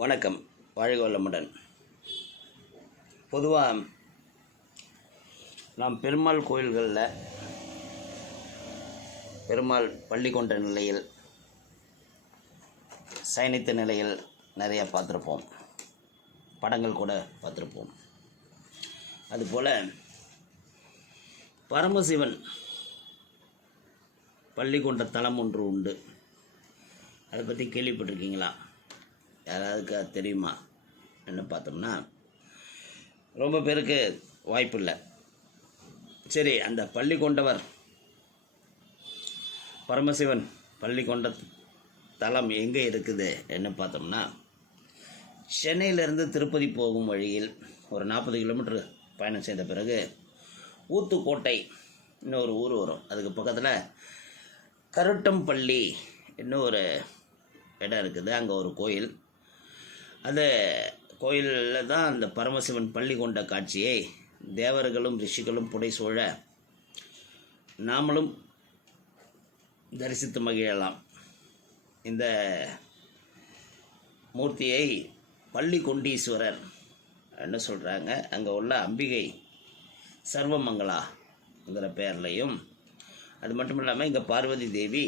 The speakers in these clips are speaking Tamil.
வணக்கம். வாழ்க வளமுடன். பொதுவாக நாம் பெருமாள் கோயில்களில் பெருமாள் பள்ளி கொண்ட நிலையில் சயனித்த நிலையில் நிறையா பார்த்துருப்போம். படங்கள் கூட பார்த்துருப்போம். அதுபோல் பரமசிவன் பள்ளி கொண்ட தலம் ஒன்று உண்டு. அதை பற்றி கேள்விப்பட்டிருக்கீங்களா? யாராவதுக்கு தெரியுமா? என்ன பார்த்தோம்னா ரொம்ப பேருக்கு வாய்ப்பு இல்லை. சரி, அந்த பள்ளி கொண்டவர் பரமசிவன் பள்ளி கொண்ட தலம் எங்கே இருக்குது என்ன பார்த்தோம்னா, சென்னையிலேருந்து திருப்பதி போகும் வழியில் ஒரு 40 கிலோமீட்டர் பயணம் செய்த பிறகு ஊத்துக்கோட்டை இன்னொரு ஊர் வரும். அதுக்கு பக்கத்தில் கருட்டம்பள்ளி இன்னும் ஒரு இடம் இருக்குது. அங்கே ஒரு கோயில். அந்த கோயிலில் தான் அந்த பரமசிவன் பள்ளி கொண்ட காட்சியை தேவர்களும் ரிஷிகளும் புடைசூழ நாமளும் தரிசித்து மகிழலாம். இந்த மூர்த்தியை பள்ளி கொண்டீஸ்வரர் என்ன சொல்கிறாங்க. அங்கே உள்ள அம்பிகை சர்வமங்களாங்கிற பெயர்லையும், அது மட்டும் இல்லாமல் இங்கே பார்வதி தேவி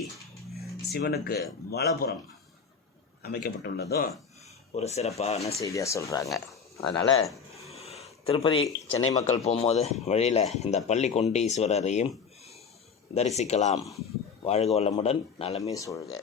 சிவனுக்கு வலப்புறம் அமைக்கப்பட்டுள்ளதும் ஒரு சிறப்பான செய்தியாக சொல்கிறாங்க. அதனால் திருப்பதி சென்னை மக்கள் போகும்போது வழியில் இந்த பள்ளி கொண்டீஸ்வரரையும் தரிசிக்கலாம். வாழ்க வளமுடன், நலமே சூழ்க.